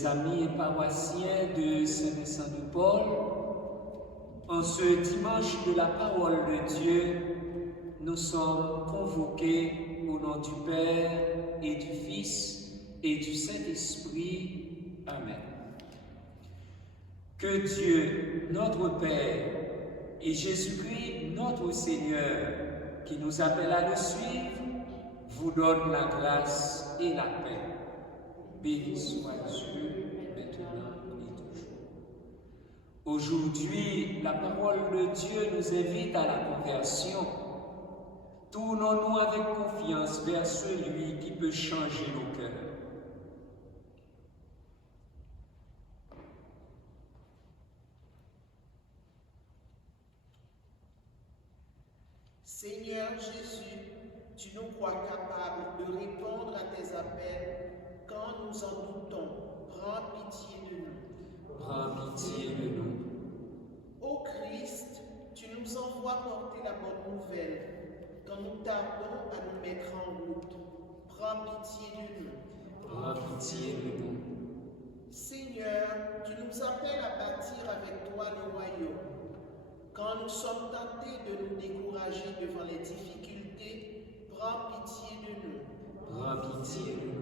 chers amis et paroissiens de Saint-Vincent-de-Paul, en ce dimanche de la parole de Dieu, nous sommes convoqués au nom du Père et du Fils et du Saint-Esprit. Amen. Que Dieu, notre Père, et Jésus-Christ, notre Seigneur, qui nous appelle à le suivre, vous donne la grâce et la paix. Béni soit Dieu, maintenant et toujours. Aujourd'hui, la parole de Dieu nous invite à la conversion. Tournons-nous avec confiance vers celui qui peut changer nos cœurs. Seigneur Jésus, tu nous crois capables de répondre à tes appels quand nous en doutons. Prends pitié de nous. Prends pitié de nous. Ô Christ, tu nous envoies porter la bonne nouvelle quand nous tardons à nous mettre en route. Prends pitié de nous. Prends pitié de nous. Seigneur, tu nous appelles à bâtir avec toi le royaume. Quand nous sommes tentés de nous décourager devant les difficultés, prends pitié de nous. Prends pitié de nous.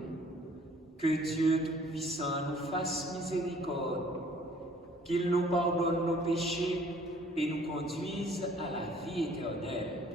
Que Dieu Tout-Puissant nous fasse miséricorde, qu'il nous pardonne nos péchés et nous conduise à la vie éternelle.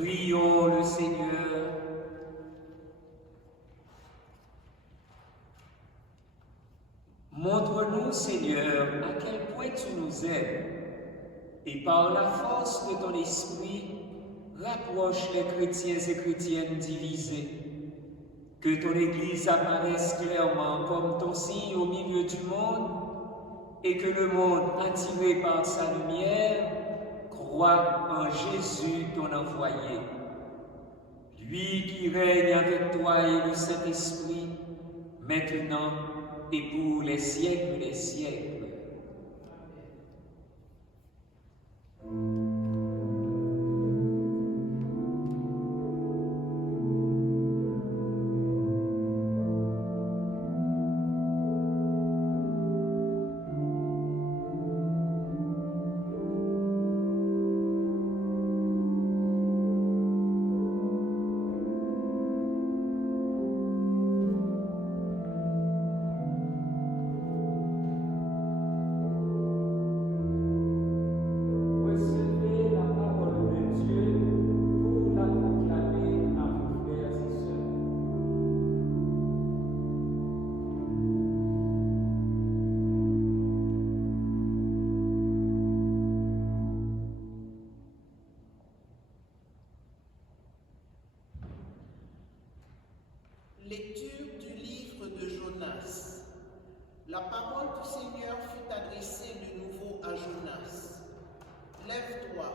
Prions le Seigneur. Montre-nous, Seigneur, à quel point tu nous aimes, et par la force de ton esprit, rapproche les chrétiens et chrétiennes divisés. Que ton Église apparaisse clairement comme ton signe au milieu du monde, et que le monde, attiré par sa lumière, croit en Jésus, ton envoyé. Lui qui règne avec toi et le Saint-Esprit, maintenant et pour les siècles des siècles. Lecture du livre de Jonas. La parole du Seigneur fut adressée de nouveau à Jonas. Lève-toi,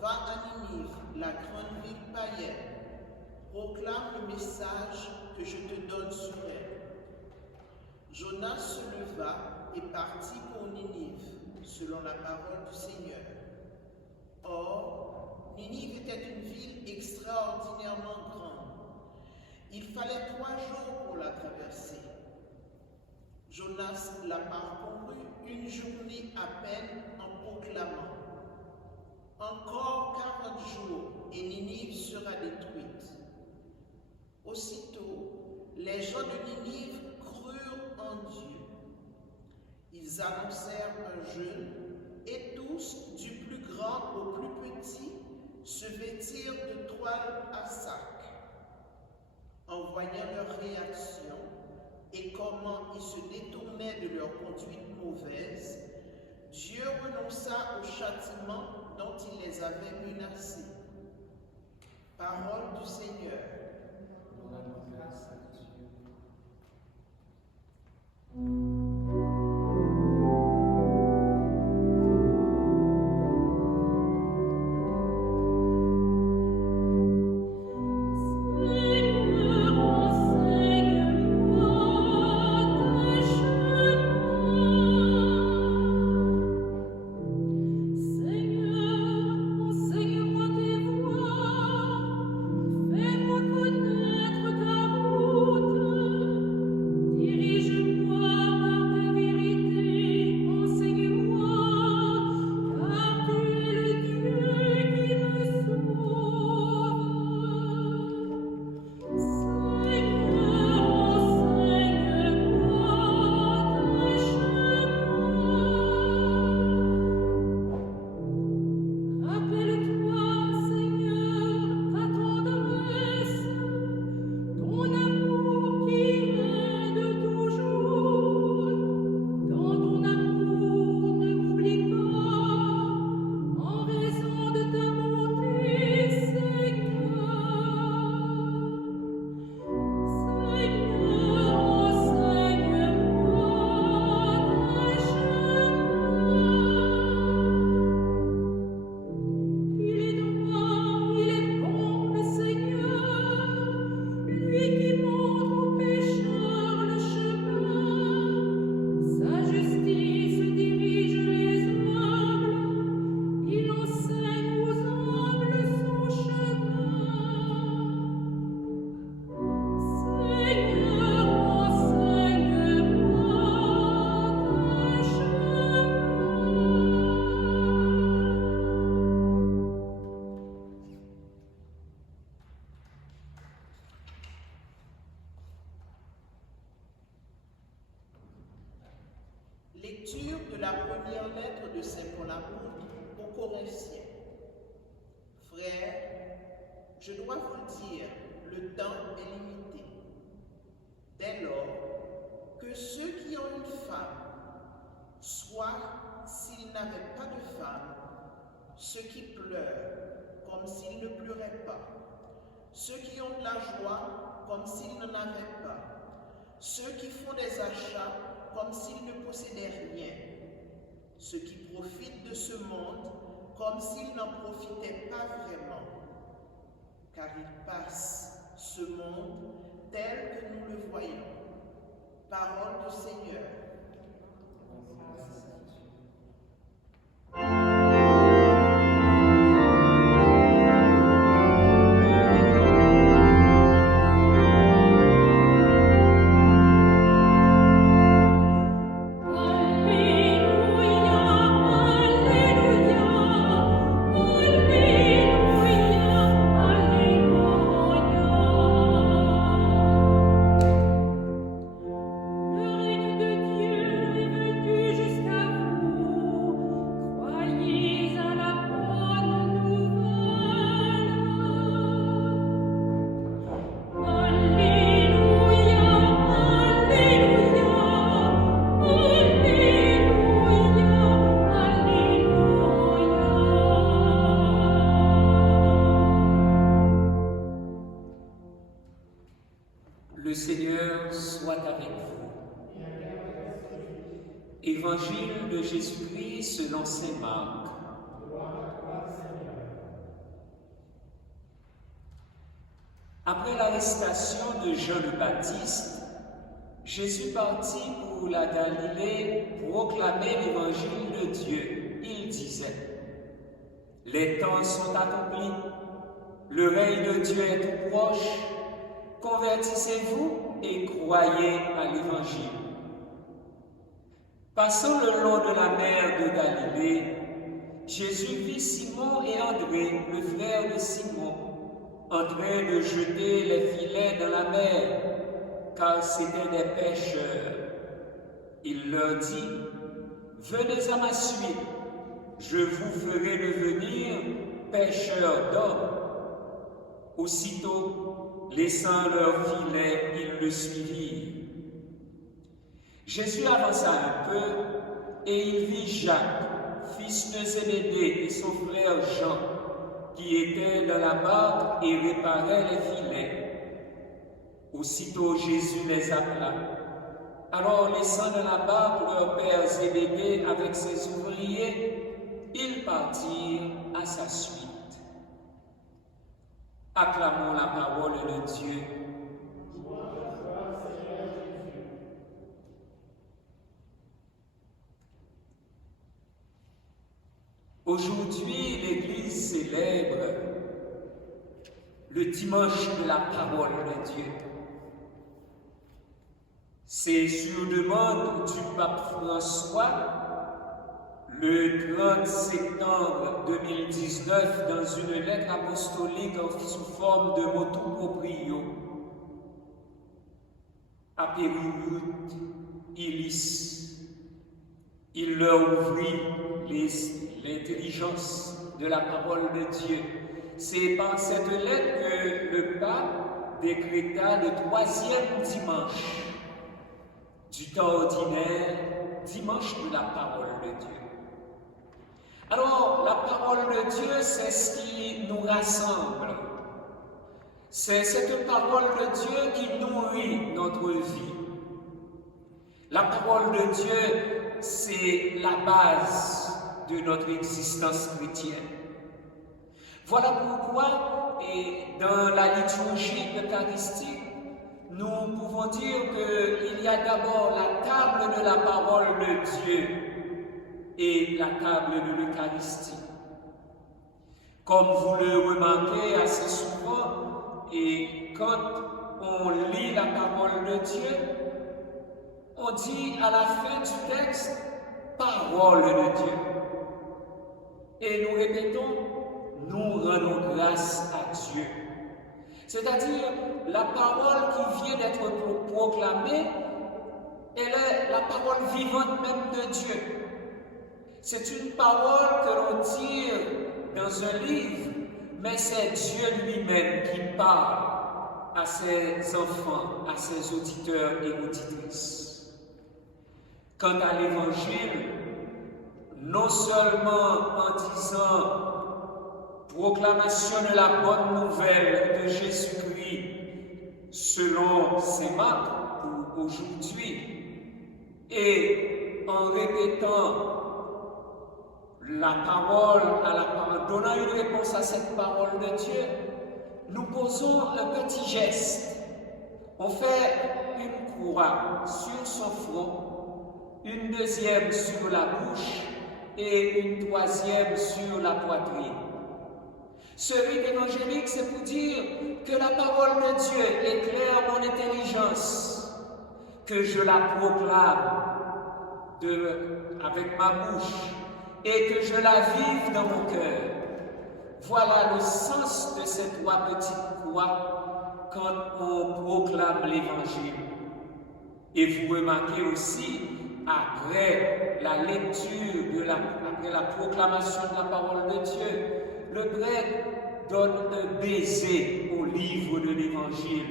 va à Ninive, la grande ville païenne. Proclame le message que je te donne sur elle. Jonas se leva et partit pour Ninive, selon la parole du Seigneur. Or, Ninive était une ville extraordinairement grande. Il fallait 3 jours pour la traverser. Jonas la parcourut une journée à peine en proclamant « Encore 40 jours et Ninive sera détruite. » Aussitôt, les gens de Ninive crurent en Dieu. Ils annoncèrent un jeûne et tous, du plus grand au plus petit, se vêtirent de toile à sac. En voyant leur réaction et comment ils se détournaient de leur conduite mauvaise, Dieu renonça au châtiment dont il les avait menacés. Parole du Seigneur. Grâce à Dieu. Lecture de la première lettre de Saint Paul apôtre aux Corinthiens. Frères, je dois vous dire, le temps est limité. Dès lors, que ceux qui ont une femme, soit s'ils n'avaient pas de femme, ceux qui pleurent, comme s'ils ne pleuraient pas, ceux qui ont de la joie, comme s'ils n'en avaient pas, ceux qui font des achats, comme s'ils ne possédaient rien, ceux qui profitent de ce monde, comme s'ils n'en profitaient pas vraiment, car il passe, ce monde, tel que nous le voyons. Parole du Seigneur. Le règne de Dieu est venu jusqu'à Le Seigneur soit avec vous. Évangile de Jésus-Christ selon saint Marc. Après l'arrestation de Jean le Baptiste, Jésus partit pour la Galilée proclamer l'évangile de Dieu. Il disait: les temps sont accomplis, le règne de Dieu est tout proche, convertissez-vous et croyez à l'évangile. Passant le long de la mer de Galilée, Jésus vit Simon et André, le frère de Simon, en train de jeter les filets dans la mer, car c'étaient des pêcheurs. Il leur dit: venez à ma suite, je vous ferai devenir pêcheurs d'hommes. Aussitôt, laissant leurs filets, ils le suivirent. Jésus avança un peu et il vit Jacques, fils de Zébédée, et son frère Jean, qui étaient dans la barque et réparaient les filets. Aussitôt Jésus les appela. Alors, laissant dans la barque leur père Zébédée avec ses ouvriers, ils partirent à sa suite. Acclamons la parole de Dieu. Aujourd'hui, l'Église célèbre le dimanche de la parole de Dieu. C'est sur demande du pape François, le 30 septembre 2019, dans une lettre apostolique sous forme de motu proprio, Aperurut illis. Il leur ouvrit l'intelligence de la parole de Dieu. C'est par cette lettre que le pape décréta le 3e dimanche du temps ordinaire, dimanche de la parole de Dieu. Alors, la parole de Dieu, c'est ce qui nous rassemble. C'est cette parole de Dieu qui nourrit notre vie. La parole de Dieu, c'est la base de notre existence chrétienne. Voilà pourquoi, et dans la liturgie eucharistique, nous pouvons dire qu'il y a d'abord la table de la parole de Dieu et la table de l'Eucharistie. Comme vous le remarquez assez souvent, et quand on lit la parole de Dieu, on dit à la fin du texte « parole de Dieu ». Et nous répétons « nous rendons grâce à Dieu ». C'est-à-dire, la parole qui vient d'être proclamée, elle est la parole vivante même de Dieu. C'est une parole que l'on tire dans un livre, mais c'est Dieu lui-même qui parle à ses enfants, à ses auditeurs et auditrices. Quant à l'Évangile, non seulement en disant proclamation de la bonne nouvelle de Jésus-Christ selon saint Marc pour aujourd'hui, et en répétant la parole, donnant une réponse à cette parole de Dieu, nous posons un petit geste. On fait une croix sur son front, une deuxième sur la bouche et une troisième sur la poitrine. Ce rite évangélique, c'est pour dire que la parole de Dieu éclaire mon intelligence, que je la proclame avec ma bouche et que je la vive dans mon cœur. Voilà le sens de ces 3 petites croix quand on proclame l'Évangile. Et vous remarquez aussi, après la lecture, après la proclamation de la parole de Dieu, le prêtre donne un baiser au livre de l'Évangile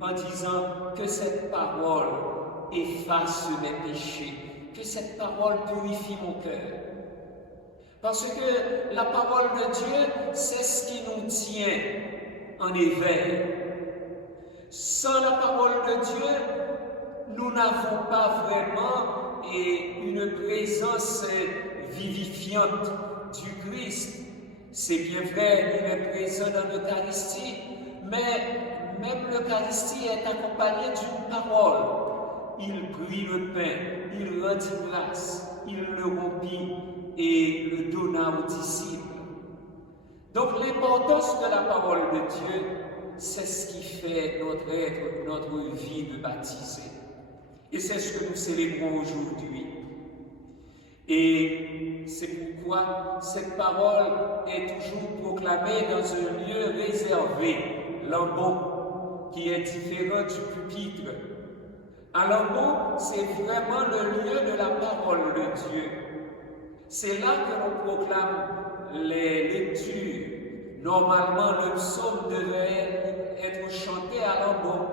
en disant que cette parole efface mes péchés, que cette parole purifie mon cœur. Parce que la parole de Dieu, c'est ce qui nous tient en éveil. Sans la parole de Dieu, nous n'avons pas vraiment une présence vivifiante du Christ. C'est bien vrai, il est présent dans l'Eucharistie, mais même l'Eucharistie est accompagnée d'une parole. Il prit le pain, il rendit grâce, il le rompit et le donna aux disciples. Donc l'importance de la parole de Dieu, c'est ce qui fait notre être, notre vie de baptisé. Et c'est ce que nous célébrons aujourd'hui. Et c'est pourquoi cette parole est toujours proclamée dans un lieu réservé, l'ambo, qui est différent du pupitre. Un lambeau, c'est vraiment le lieu de la parole de Dieu. C'est là que l'on proclame les lectures. Normalement, le psaume devait être chanté à lambeau.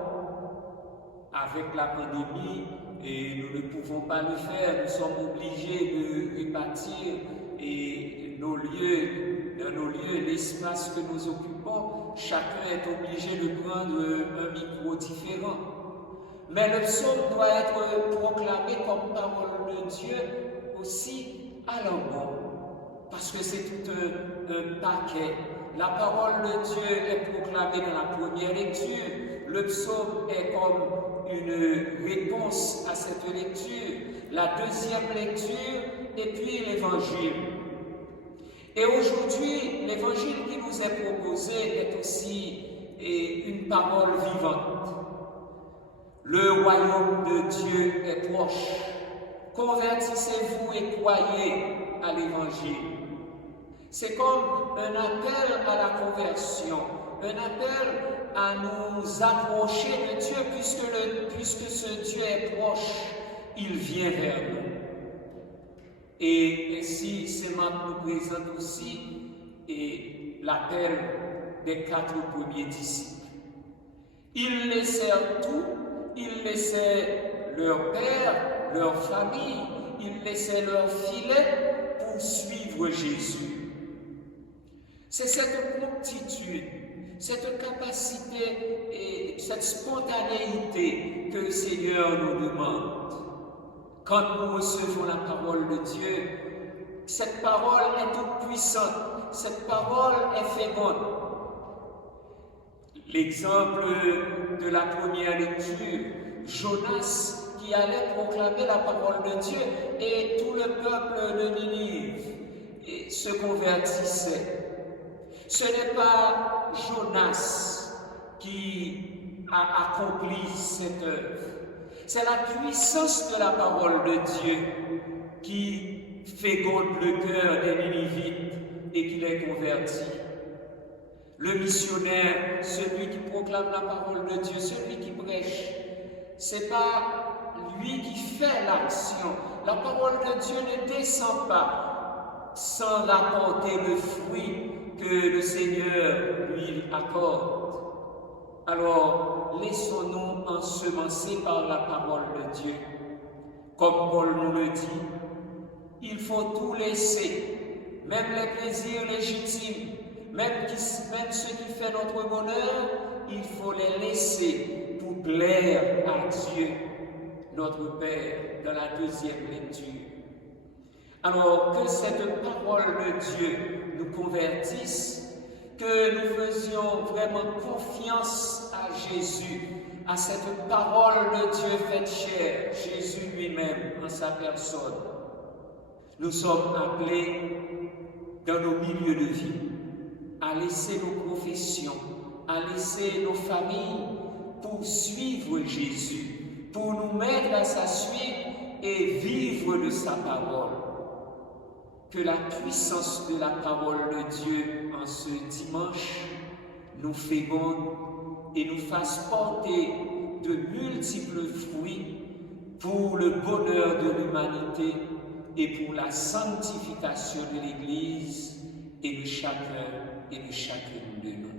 Avec la pandémie, et nous ne pouvons pas le faire, nous sommes obligés de répartir et dans nos lieux, l'espace que nous occupons, chacun est obligé de prendre un micro différent. Mais le psaume doit être proclamé comme parole de Dieu aussi à l'amont, parce que c'est tout un paquet. La parole de Dieu est proclamée dans la première lecture. Le psaume est comme une réponse à cette lecture. La deuxième lecture et puis l'évangile. Et aujourd'hui, l'évangile qui nous est proposé est aussi une parole vivante. Le royaume de Dieu est proche. Convertissez-vous et croyez à l'évangile. C'est comme un appel à la conversion, un appel à nous approcher de Dieu, puisque ce Dieu est proche, il vient vers nous. Et ainsi, ces marques nous présentent aussi l'appel des 4 premiers disciples. Ils laissèrent tout, ils laissaient leur père, leur famille, ils laissaient leur filet pour suivre Jésus. C'est cette promptitude, cette capacité et cette spontanéité que le Seigneur nous demande. Quand nous recevons la parole de Dieu, cette parole est toute puissante, cette parole est féconde. L'exemple de la première lecture, Jonas qui allait proclamer la parole de Dieu et tout le peuple de Ninive se convertissait. Ce n'est pas Jonas qui a accompli cette œuvre. C'est la puissance de la parole de Dieu qui féconde le cœur des Ninivites et qui les convertit. Le missionnaire, celui qui proclame la parole de Dieu, celui qui prêche, c'est pas lui qui fait l'action. La parole de Dieu ne descend pas sans rapporter le fruit que le Seigneur lui accorde. Alors, laissons-nous ensemencer par la parole de Dieu. Comme Paul nous le dit, il faut tout laisser, même les plaisirs légitimes, même ce qui fait notre bonheur, il faut les laisser pour plaire à Dieu, notre Père, dans la deuxième lecture. Alors, que cette parole de Dieu nous convertisse, que nous faisions vraiment confiance à Jésus, à cette parole de Dieu faite chair, Jésus lui-même en sa personne. Nous sommes appelés dans nos milieux de vie à laisser nos professions, à laisser nos familles pour suivre Jésus, pour nous mettre à sa suite et vivre de sa parole. Que la puissance de la parole de Dieu en ce dimanche nous féconde et nous fasse porter de multiples fruits pour le bonheur de l'humanité et pour la sanctification de l'Église et de chacun et de chacune de nous.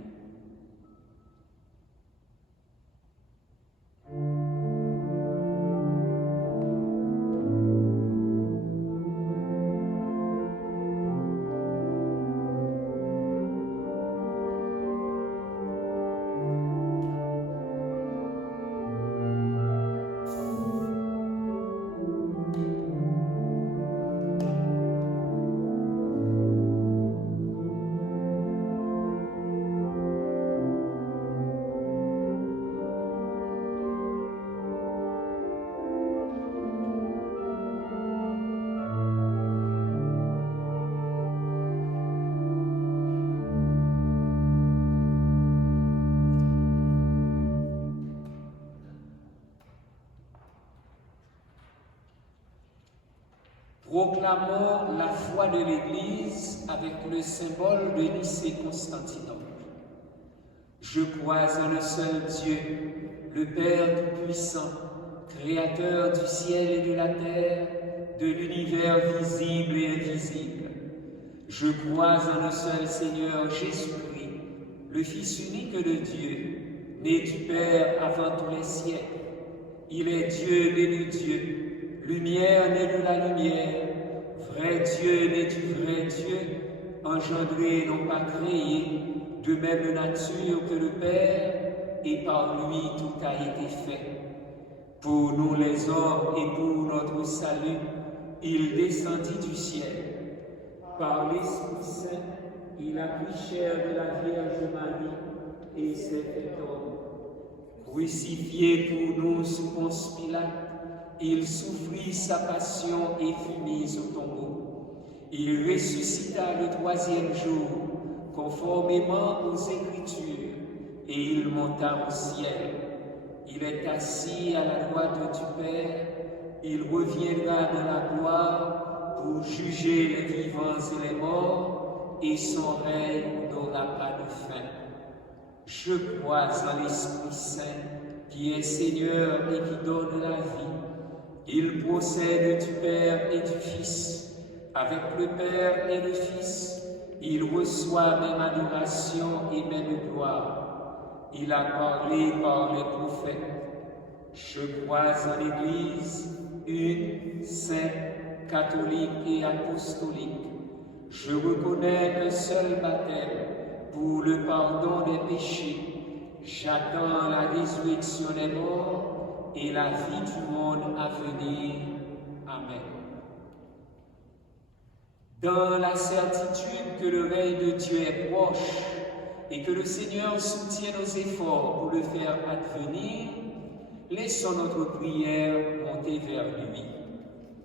Proclamons la foi de l'Église avec le symbole de Nicée-Constantinople. Je crois en le seul Dieu, le Père Tout-Puissant, Créateur du ciel et de la terre, de l'univers visible et invisible. Je crois en le seul Seigneur Jésus-Christ, le Fils unique de Dieu, né du Père avant tous les siècles. Il est Dieu né de Dieu, lumière née de la lumière, vrai Dieu né du vrai Dieu, engendré non pas créé, de même nature que le Père, et par lui tout a été fait. Pour nous les hommes et pour notre salut, il descendit du ciel. Par l'Esprit Saint, il a pris chair de la Vierge Marie et s'est fait homme. Crucifié pour nous sous Ponce Pilate, il souffrit sa passion et fut mis au tombeau. Il ressuscita le troisième jour, conformément aux Écritures, et il monta au ciel. Il est assis à la droite du Père, il reviendra dans la gloire pour juger les vivants et les morts, et son règne n'aura pas de fin. Je crois en l'Esprit Saint, qui est Seigneur et qui donne la vie. Il procède du Père et du Fils. Avec le Père et le Fils, il reçoit même adoration et même gloire. Il a parlé par les prophètes. Je crois en l'Église, une, sainte, catholique et apostolique. Je reconnais un seul baptême pour le pardon des péchés. J'attends la résurrection des morts et la vie du monde à venir. Amen. Dans la certitude que le règne de Dieu est proche et que le Seigneur soutient nos efforts pour le faire advenir, laissons notre prière monter vers lui.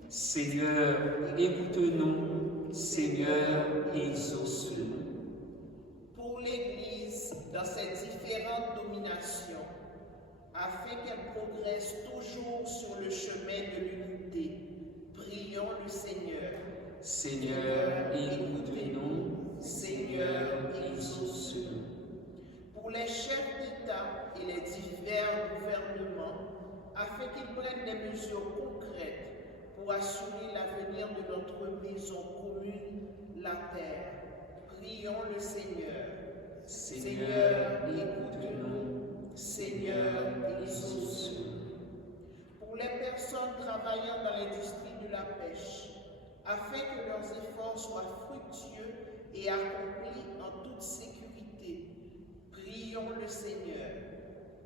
Seigneur, écoute-nous. Seigneur, exauce-nous. Pour l'Église, dans ses différentes dominations, afin qu'elle progresse toujours sur le chemin de l'unité, prions le Seigneur. Seigneur, écoute-nous. Seigneur, exauce-nous. Pour les chefs d'État et les divers gouvernements, afin qu'ils prennent des mesures concrètes pour assurer l'avenir de notre maison commune, la terre. Prions le Seigneur. Seigneur, écoute-nous. Seigneur, exauce-nous. Pour les personnes travaillant dans l'industrie de la pêche, afin que leurs efforts soient fructueux et accomplis en toute sécurité, prions le Seigneur.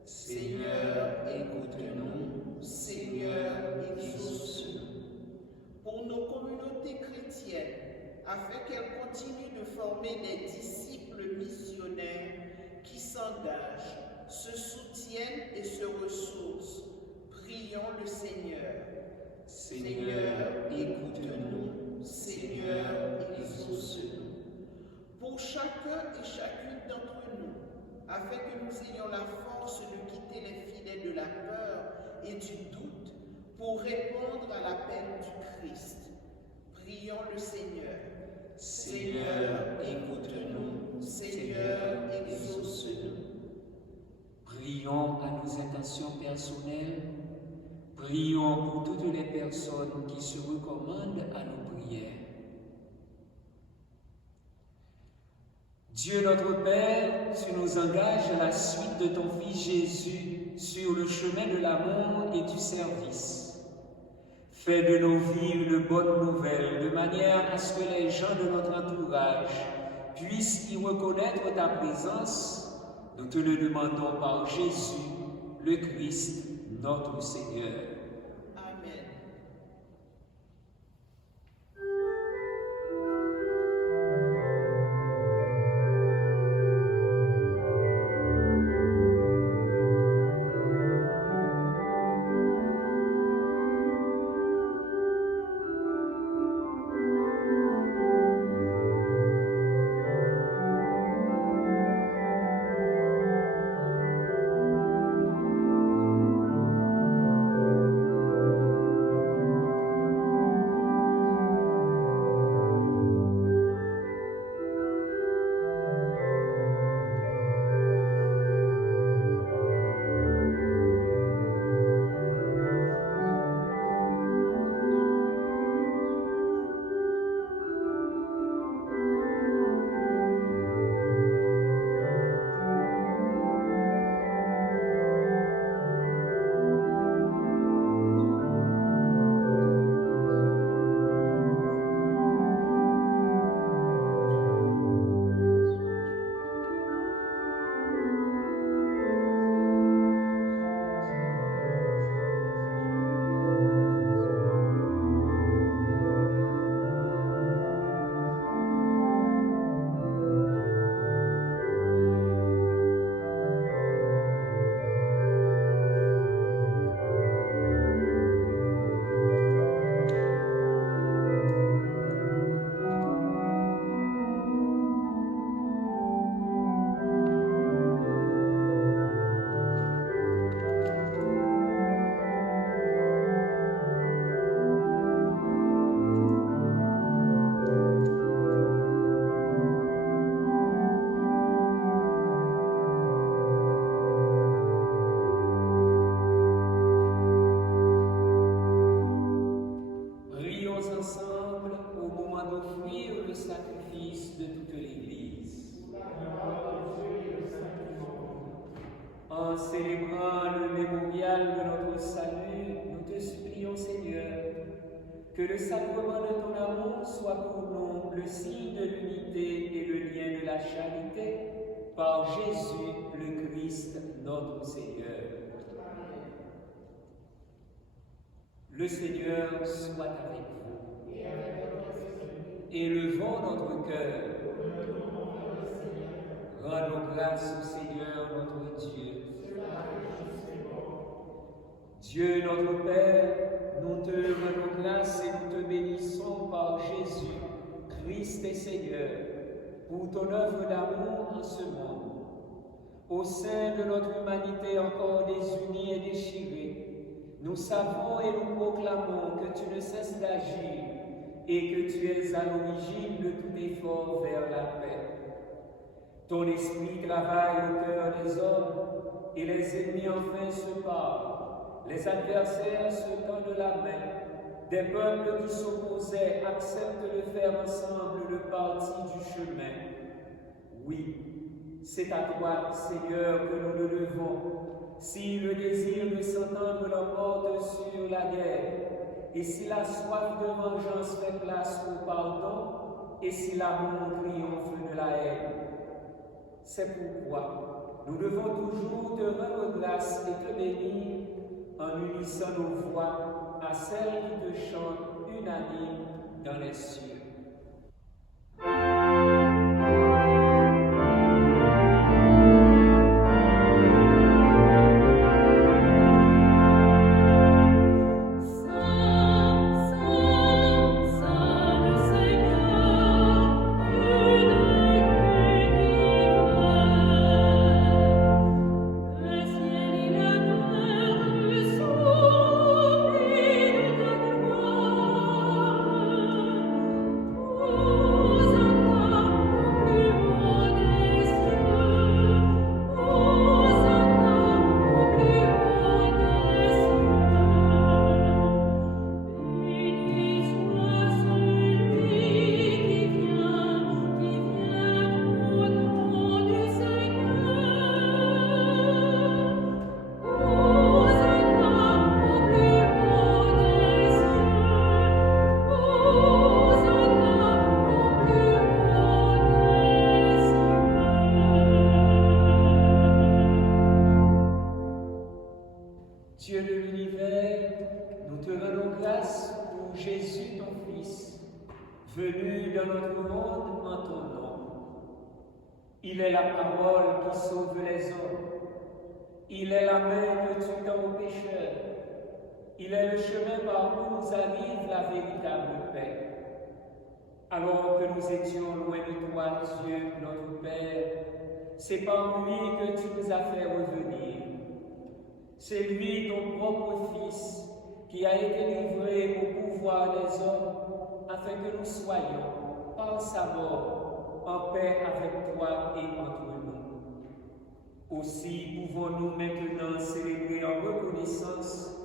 Seigneur, écoute-nous. Seigneur, exauce-nous. Pour nos communautés chrétiennes, afin qu'elles continuent de former des disciples missionnaires qui s'engagent, se soutiennent et se ressourcent, prions le Seigneur. Seigneur, écoute-nous. Seigneur, exauce-nous. Pour chacun et chacune d'entre nous, afin que nous ayons la force de quitter les filets de la peur et du doute pour répondre à l'appel du Christ. Prions le Seigneur. Seigneur, écoute-nous. Seigneur, exauce-nous. Prions à nos intentions personnelles. Prions pour toutes les personnes qui se recommandent à nos prières. Dieu notre Père, tu nous engages à la suite de ton Fils Jésus sur le chemin de l'amour et du service. Fais de nos vies une bonne nouvelle, de manière à ce que les gens de notre entourage puissent y reconnaître ta présence. Nous te le demandons par Jésus, le Christ, notre Seigneur. Amen. En célébrant le mémorial de notre salut, nous te supplions, Seigneur, que le sacrement de ton amour soit pour nous le signe de l'unité et le lien de la charité, par Jésus le Christ, notre Seigneur. Le Seigneur soit avec vous. Élevons notre cœur. Rendons grâce au Seigneur notre Dieu. Dieu notre Père, nous te rendons grâce et nous te bénissons par Jésus, Christ et Seigneur, pour ton œuvre d'amour en ce monde. Au sein de notre humanité encore désunie et déchirée, nous savons et nous proclamons que tu ne cesses d'agir et que tu es à l'origine de tout effort vers la paix. Ton esprit travaille au cœur des hommes et les ennemis enfin se parlent. Les adversaires se tendent la main. Des peuples qui s'opposaient acceptent de faire ensemble le parti du chemin. Oui, c'est à toi, Seigneur, que nous le devons. Si le désir de s'entendre l'emporte sur la guerre, et si la soif de vengeance fait place au pardon, et si l'amour triomphe de la haine. C'est pourquoi nous devons toujours te rendre grâce et te bénir en unissant nos voix à celles qui te chantent unanimes dans les cieux. Dieu de l'univers, nous te rendons grâce pour Jésus, ton Fils, venu dans notre monde en ton nom. Il est la parole qui sauve les hommes. Il est la main que tu tends aux pécheurs. Il est le chemin par où nous arrive la véritable paix. Alors que nous étions loin de toi, Dieu, notre Père, c'est par lui que tu nous as fait revenir. C'est lui, ton propre Fils, qui a été livré au pouvoir des hommes, afin que nous soyons, par sa mort, en paix avec toi et entre nous. Aussi pouvons-nous maintenant célébrer en reconnaissance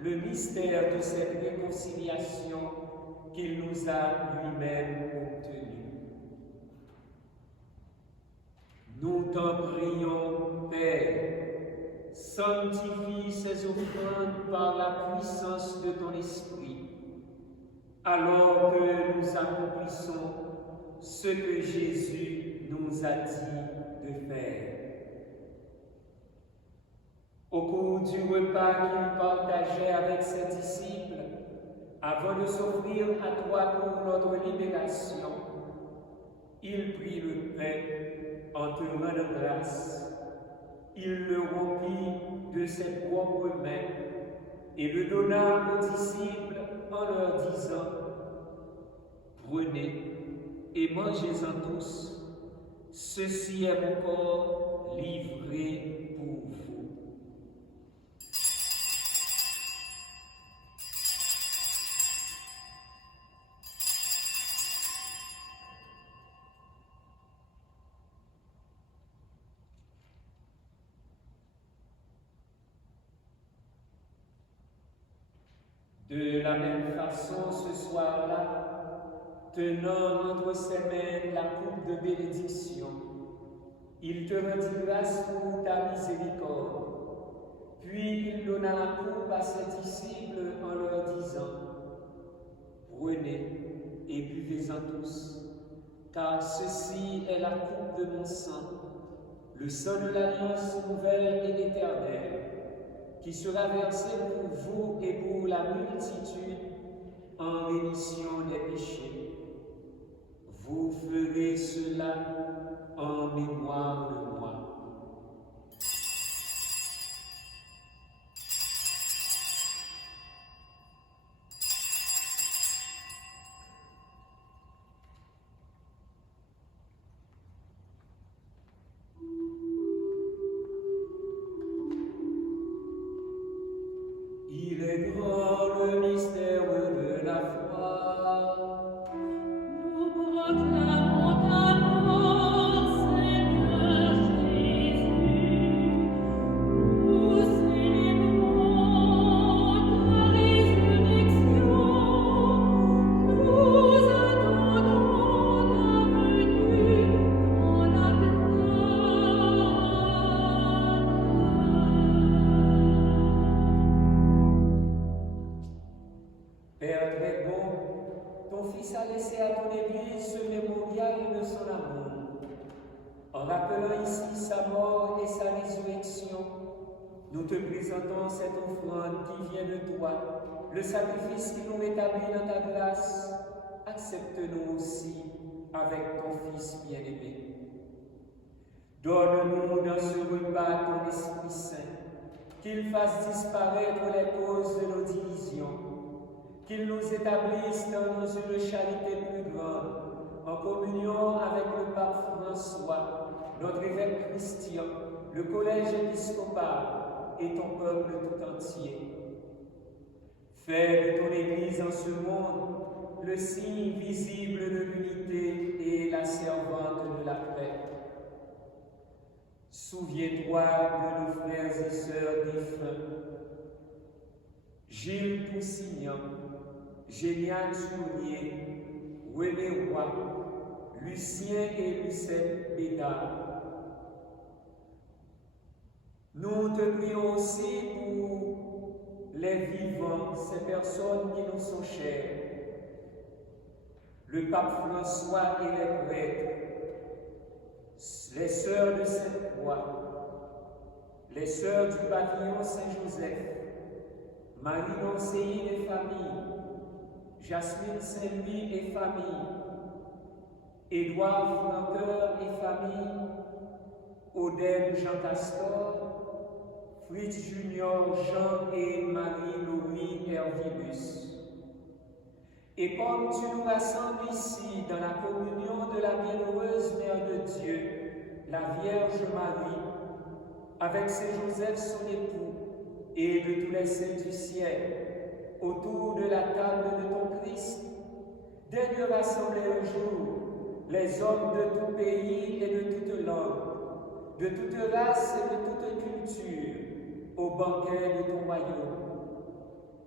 le mystère de cette réconciliation qu'il nous a lui-même obtenue. Nous t'en prions, Père, sanctifie ces offrandes par la puissance de ton Esprit, alors que nous accomplissons ce que Jésus nous a dit de faire. Au cours du repas qu'il partageait avec ses disciples, avant de s'offrir à toi pour notre libération, il prit le pain en te rendant grâce. Il le rompit de ses propres mains et le donna aux disciples en leur disant « Prenez et mangez-en tous, ceci est mon corps livré pour vous. » De la même façon, ce soir-là, tenant entre ses mains la coupe de bénédiction, il te rendit grâce pour ta miséricorde donna la coupe à ses disciples en leur disant, « Prenez et buvez-en tous, car ceci est la coupe de mon sang, le sang de l'alliance nouvelle et éternelle, qui sera versé pour vous et pour la multitude en rémission des péchés. Vous ferez cela en mémoire de moi. » Il est grand le mystère de la foi. Nous proclamons ta mort, Seigneur Jésus. Nous célébrons ta résurrection. Nous attendons ta venue dans la gloire. Père très bon, ton Fils a laissé à ton Église ce mémorial de son amour. En rappelant ici sa mort et sa résurrection, nous te présentons cette offrande qui vient de toi, le sacrifice qui nous rétablit dans ta grâce. Accepte-nous aussi avec ton Fils bien-aimé. Donne-nous dans ce repas ton Esprit Saint, qu'il fasse disparaître les causes de nos divisions, qu'il nous établisse dans nos yeux de charité plus grande, en communion avec le pape François, notre évêque Christian, le collège épiscopal et ton peuple tout entier. Fais de ton Église en ce monde le signe visible de l'unité et la servante de la paix. Souviens-toi de nos frères et sœurs défunts, Gilles Poussignan, Génial Sournier, René Roy, Lucien et Lucette Bédard. Nous te prions aussi pour les vivants, ces personnes qui nous sont chères, le pape François et les prêtres, les sœurs de Sainte-Croix, les sœurs du pavillon Saint-Joseph, Marie Lancéine et famille, Jasmine Saint-Louis et famille, Édouard Franqueur et famille, Odette Jean Castor, Fritz Junior, Jean et Marie-Laurie Hervilus. Et comme tu nous rassembles ici dans la communion de la bienheureuse Mère de Dieu, la Vierge Marie, avec Saint Joseph son époux, et de tous les saints du ciel, autour de la table de ton Christ, daigne rassembler un jour les hommes de tout pays et de toute langue, de toute race et de toute culture, au banquet de ton royaume.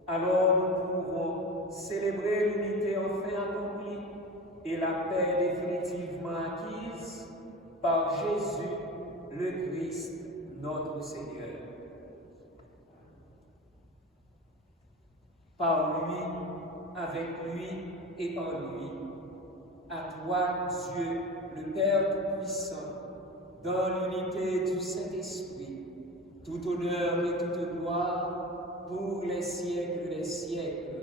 Alors nous pourrons célébrer l'unité enfin accomplie et la paix définitivement acquise par Jésus, le Christ, notre Seigneur. Par lui, avec lui et en lui, à toi, Dieu, le Père Tout-Puissant, dans l'unité du Saint-Esprit, tout honneur et toute gloire pour les siècles des siècles.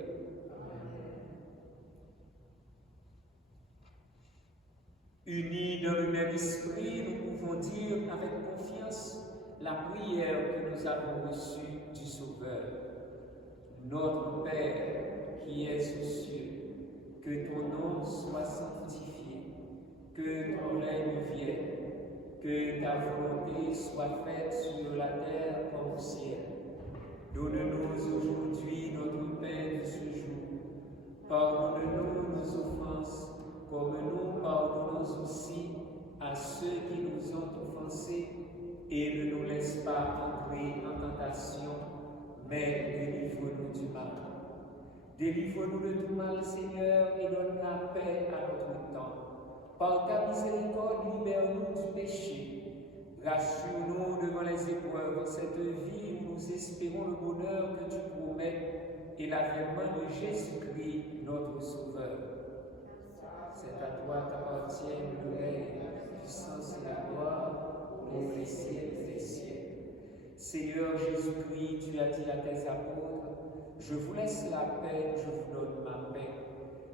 Unis dans le même esprit, nous pouvons dire avec confiance la prière que nous avons reçue du Sauveur. Notre Père qui es aux cieux, que ton nom soit sanctifié, que ton règne vienne, que ta volonté soit faite sur la terre comme au ciel. Donne-nous aujourd'hui notre pain de ce jour. Pardonne-nous nos offenses, comme nous pardonnons aussi à ceux qui nous ont offensés, et ne nous laisse pas entrer en tentation, mais délivre-nous du mal. Délivre-nous de tout mal, Seigneur, et donne la paix à notre temps. Par ta miséricorde, libère-nous du péché. Rassure-nous devant les épreuves, cette vie où nous espérons espérons le bonheur que tu promets et l'avènement de Jésus-Christ, notre Sauveur. C'est à toi qu'appartiennent le règne, la puissance et la gloire pour les siècles des siècles. Seigneur Jésus-Christ, tu as dit à tes apôtres, je vous laisse la paix, je vous donne ma paix.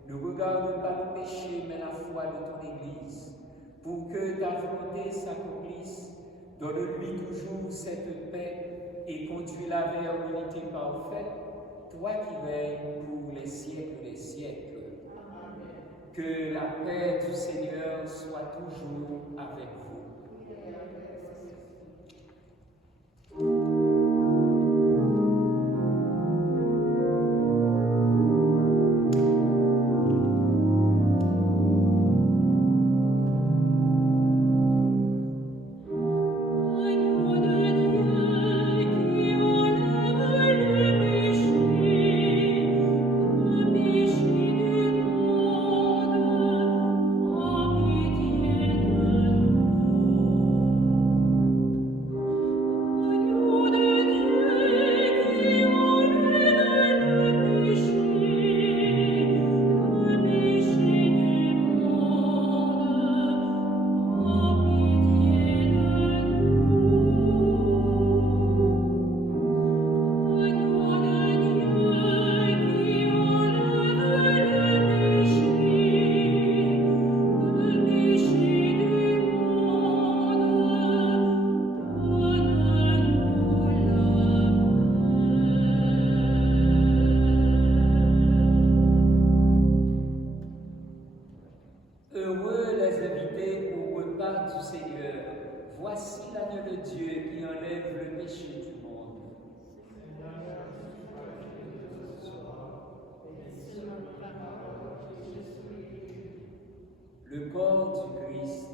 Ne regarde pas le péché, mais la foi de ton Église. Pour que ta volonté s'accomplisse, donne-lui toujours cette paix et conduis-la vers l'unité parfaite, toi qui règnes pour les siècles des siècles. Que la paix du Seigneur soit toujours avec vous. Heureux les invités au repas du Seigneur. Voici l'agneau de Dieu qui enlève le péché du monde. Le corps du Christ.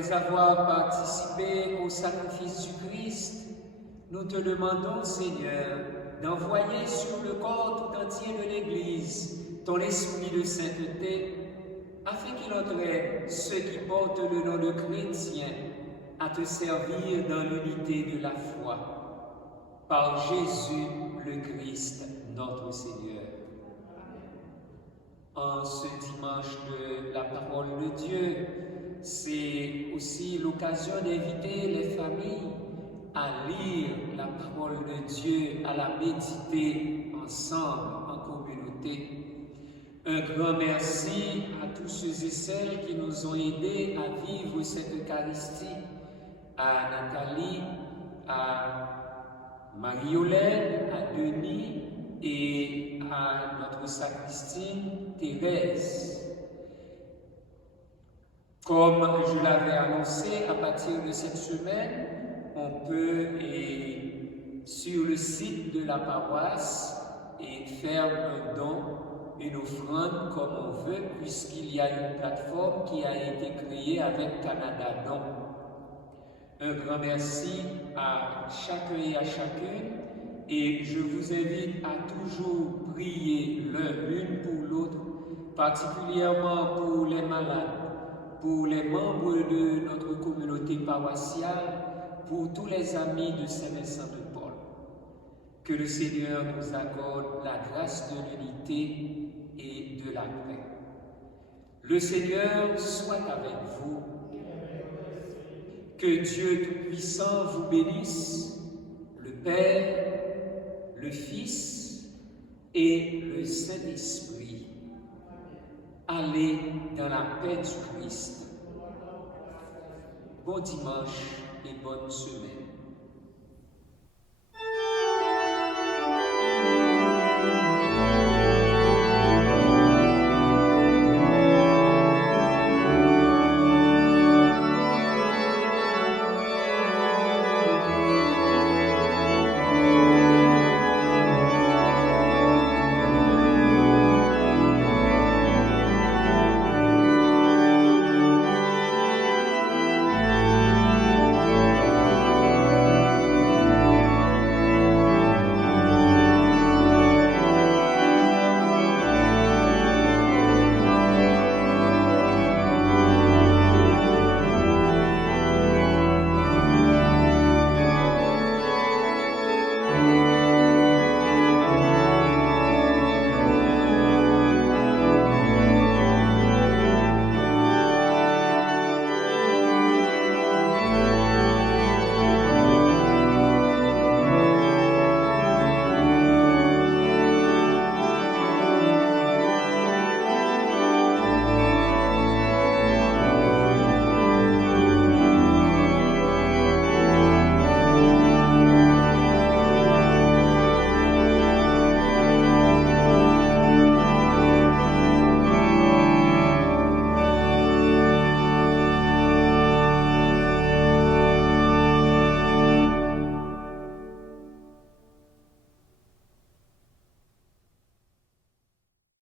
Après avoir participé au sacrifice du Christ, nous te demandons, Seigneur, d'envoyer sur le corps tout entier de l'Église ton esprit de sainteté, afin qu'il entraîne ceux qui portent le nom de chrétiens à te servir dans l'unité de la foi. Par Jésus le Christ, notre Seigneur. En ce dimanche de la parole de Dieu, c'est aussi l'occasion d'inviter les familles à lire la parole de Dieu, à la méditer ensemble, en communauté. Un grand merci à tous ceux et celles qui nous ont aidés à vivre cette Eucharistie, à Nathalie, à Marie-Hélène, à Denis et à notre sacristine Thérèse. Comme je l'avais annoncé, à partir de cette semaine, on peut, sur le site de la paroisse, faire un don, une offrande comme on veut, puisqu'il y a une plateforme qui a été créée avec Canada Don. Un grand merci à chacun et à chacune, et je vous invite à toujours prier l'une pour l'autre, particulièrement pour les malades, pour les membres de notre communauté paroissiale, pour tous les amis de Saint-Vincent de Paul. Que le Seigneur nous accorde la grâce de l'unité et de la paix. Le Seigneur soit avec vous. Que Dieu Tout-Puissant vous bénisse, le Père, le Fils et le Saint-Esprit. Allez dans la paix du Christ. Bon dimanche et bonne semaine.